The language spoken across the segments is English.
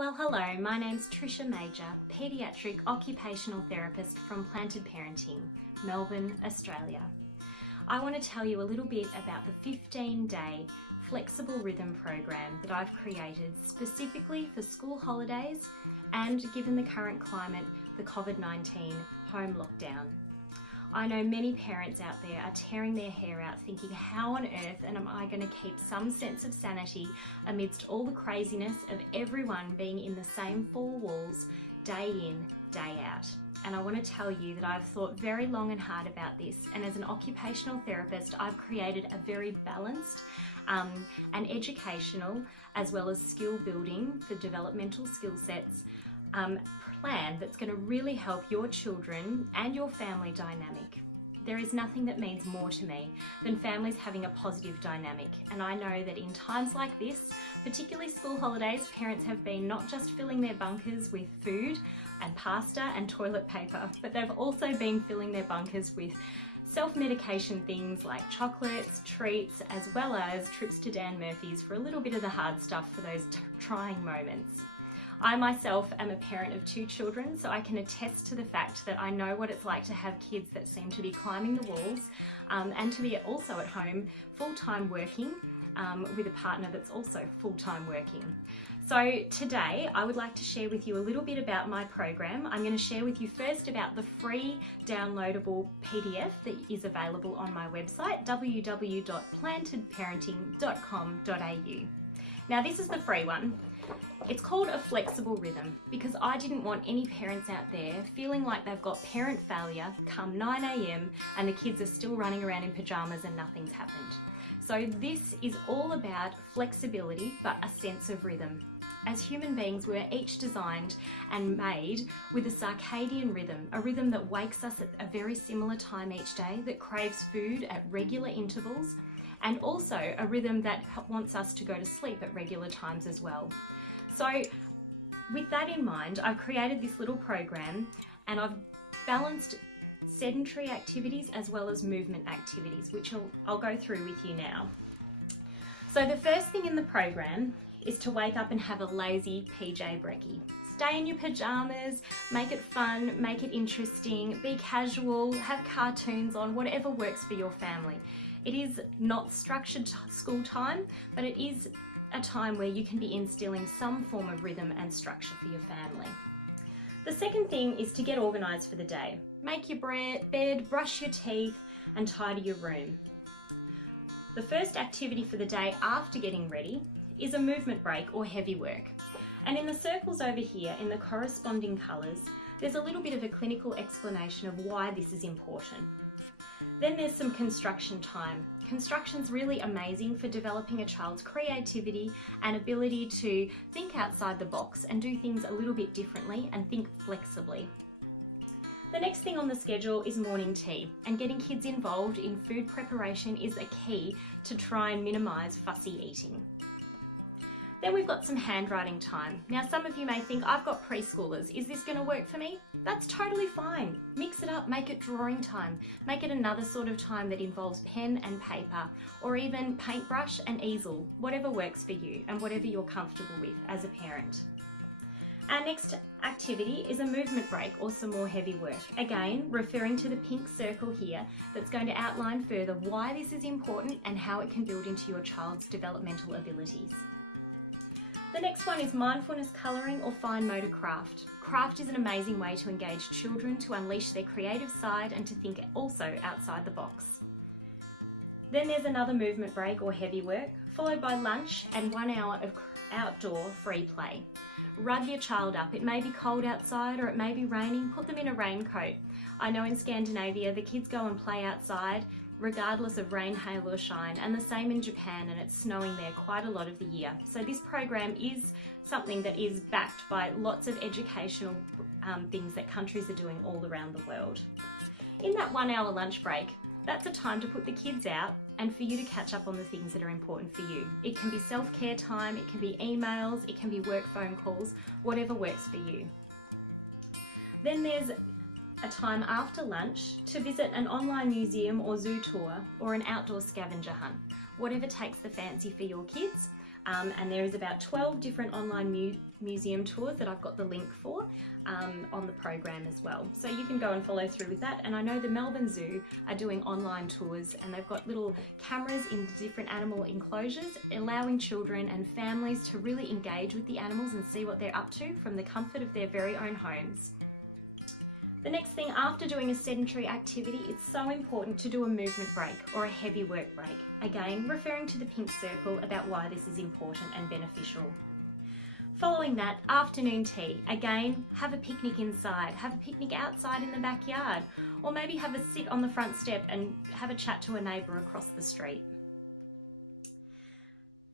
Well, hello, my name's Trisha Major, Paediatric Occupational Therapist from Planted Parenting, Melbourne, Australia. I want to tell you a little bit about the 15-day flexible rhythm program that I've created specifically for school holidays and, given the current climate, the COVID-19 home lockdown. I know many parents out there are tearing their hair out thinking, how on earth am I going to keep some sense of sanity amidst all the craziness of everyone being in the same four walls day in, day out. And I want to tell you that I've thought very long and hard about this, and as an occupational therapist I've created a very balanced and educational as well as skill building for developmental skill sets plan that's going to really help your children and your family dynamic. There is nothing that means more to me than families having a positive dynamic, and I know that in times like this, particularly school holidays, parents have been not just filling their bunkers with food and pasta and toilet paper, but they've also been filling their bunkers with self-medication things like chocolates, treats, as well as trips to Dan Murphy's for a little bit of the hard stuff for those trying moments. I myself am a parent of 2 children, so I can attest to the fact that I know what it's like to have kids that seem to be climbing the walls and to be also at home full-time working with a partner that's also full-time working. So today I would like to share with you a little bit about my program. I'm going to share with you first about the free downloadable PDF that is available on my website, www.plantedparenting.com.au. Now this is the free one. It's called A Flexible Rhythm because I didn't want any parents out there feeling like they've got parent failure come 9 a.m. and the kids are still running around in pajamas and nothing's happened. So this is all about flexibility but a sense of rhythm. As human beings, we're each designed and made with a circadian rhythm, a rhythm that wakes us at a very similar time each day, that craves food at regular intervals, and also a rhythm that wants us to go to sleep at regular times as well. So with that in mind, I've created this little program and I've balanced sedentary activities as well as movement activities, which I'll go through with you now. So the first thing in the program is to wake up and have a lazy PJ brekkie. Stay in your pajamas, make it fun, make it interesting, be casual, have cartoons on, whatever works for your family. It is not structured school time, but it is a time where you can be instilling some form of rhythm and structure for your family. The second thing is to get organised for the day. Make your bed, brush your teeth, and tidy your room. The first activity for the day after getting ready is a movement break or heavy work. And in the circles over here, in the corresponding colours, there's a little bit of a clinical explanation of why this is important. Then there's some construction time. Construction's really amazing for developing a child's creativity and ability to think outside the box and do things a little bit differently and think flexibly. The next thing on the schedule is morning tea, and getting kids involved in food preparation is a key to try and minimise fussy eating. Then we've got some handwriting time. Now some of you may think, I've got preschoolers, is this going to work for me? That's totally fine. Mix it up, make it drawing time. Make it another sort of time that involves pen and paper, or even paintbrush and easel, whatever works for you and whatever you're comfortable with as a parent. Our next activity is a movement break or some more heavy work. Again, referring to the pink circle here that's going to outline further why this is important and how it can build into your child's developmental abilities. The next one is mindfulness colouring or fine motor craft. Craft is an amazing way to engage children to unleash their creative side and to think also outside the box. Then there's another movement break or heavy work, followed by lunch and 1 hour of outdoor free play. Rug your child up. It may be cold outside or it may be raining. Put them in a raincoat. I know in Scandinavia the kids go and play outside regardless of rain, hail or shine, and the same in Japan, and it's snowing there quite a lot of the year. So this program is something that is backed by lots of educational things that countries are doing all around the world. In that 1 hour lunch break, that's a time to put the kids out and for you to catch up on the things that are important for you. It can be self-care time, it can be emails, it can be work phone calls, whatever works for you. Then there's a time after lunch to visit an online museum or zoo tour or an outdoor scavenger hunt, whatever takes the fancy for your kids. and there is about 12 different online museum tours that I've got the link for on the program as well. So you can go and follow through with that. And I know the Melbourne Zoo are doing online tours, and they've got little cameras in different animal enclosures, allowing children and families to really engage with the animals and see what they're up to from the comfort of their very own homes. The next thing, after doing a sedentary activity, it's so important to do a movement break or a heavy work break. Again, referring to the pink circle about why this is important and beneficial. Following that, afternoon tea. Again, have a picnic inside, have a picnic outside in the backyard, or maybe have a sit on the front step and have a chat to a neighbour across the street.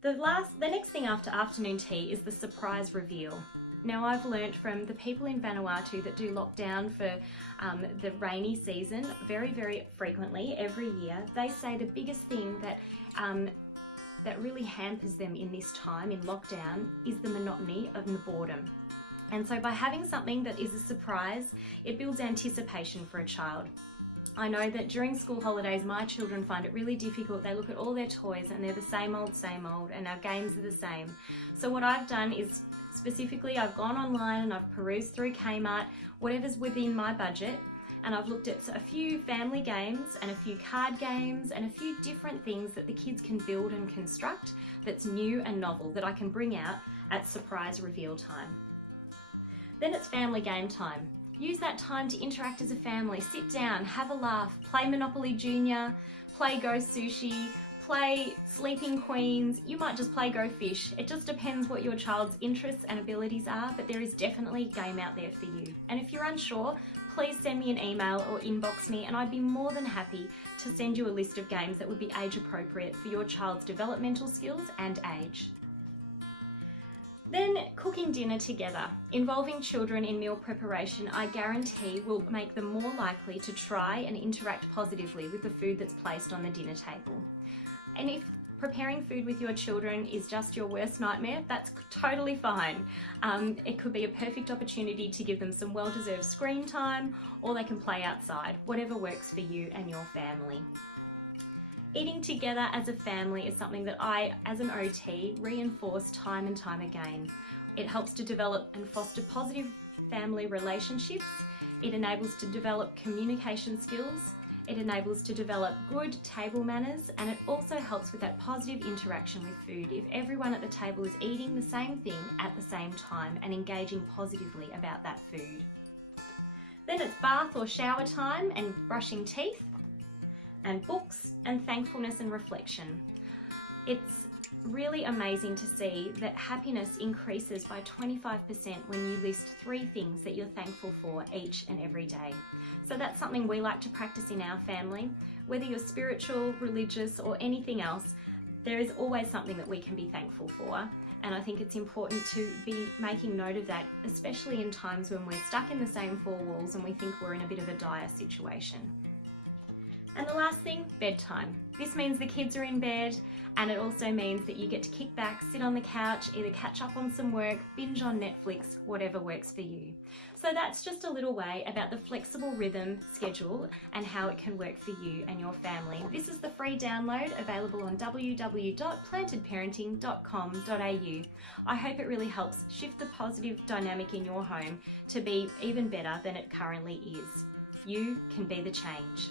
The next thing after afternoon tea is the surprise reveal. Now, I've learnt from the people in Vanuatu that do lockdown for the rainy season very, very frequently every year. They say the biggest thing that really hampers them in this time in lockdown is the monotony of the boredom. And so by having something that is a surprise, it builds anticipation for a child. I know that during school holidays, my children find it really difficult. They look at all their toys and they're the same old, and our games are the same. So what I've done is specifically I've gone online and I've perused through Kmart, whatever's within my budget, and I've looked at a few family games and a few card games and a few different things that the kids can build and construct that's new and novel that I can bring out at surprise reveal time. Then it's family game time. Use that time to interact as a family, sit down, have a laugh, play Monopoly Junior, play Go Sushi, play Sleeping Queens, you might just play Go Fish. It just depends what your child's interests and abilities are, but there is definitely a game out there for you. And if you're unsure, please send me an email or inbox me, and I'd be more than happy to send you a list of games that would be age appropriate for your child's developmental skills and age. Then cooking dinner together. Involving children in meal preparation, I guarantee will make them more likely to try and interact positively with the food that's placed on the dinner table. And if preparing food with your children is just your worst nightmare, that's totally fine. It could be a perfect opportunity to give them some well-deserved screen time, or they can play outside, whatever works for you and your family. Eating together as a family is something that I, as an OT, reinforce time and time again. It helps to develop and foster positive family relationships. It enables to develop communication skills. It enables to develop good table manners, and it also helps with that positive interaction with food. If everyone at the table is eating the same thing at the same time and engaging positively about that food. Then it's bath or shower time and brushing teeth, and books and thankfulness and reflection. It's really amazing to see that happiness increases by 25% when you list 3 things that you're thankful for each and every day. So that's something we like to practice in our family. Whether you're spiritual, religious, or anything else, there is always something that we can be thankful for. And I think it's important to be making note of that, especially in times when we're stuck in the same 4 walls and we think we're in a bit of a dire situation. And the last thing, bedtime. This means the kids are in bed, and it also means that you get to kick back, sit on the couch, either catch up on some work, binge on Netflix, whatever works for you. So that's just a little way about the flexible rhythm schedule and how it can work for you and your family. This is the free download available on www.plantedparenting.com.au. I hope it really helps shift the positive dynamic in your home to be even better than it currently is. You can be the change.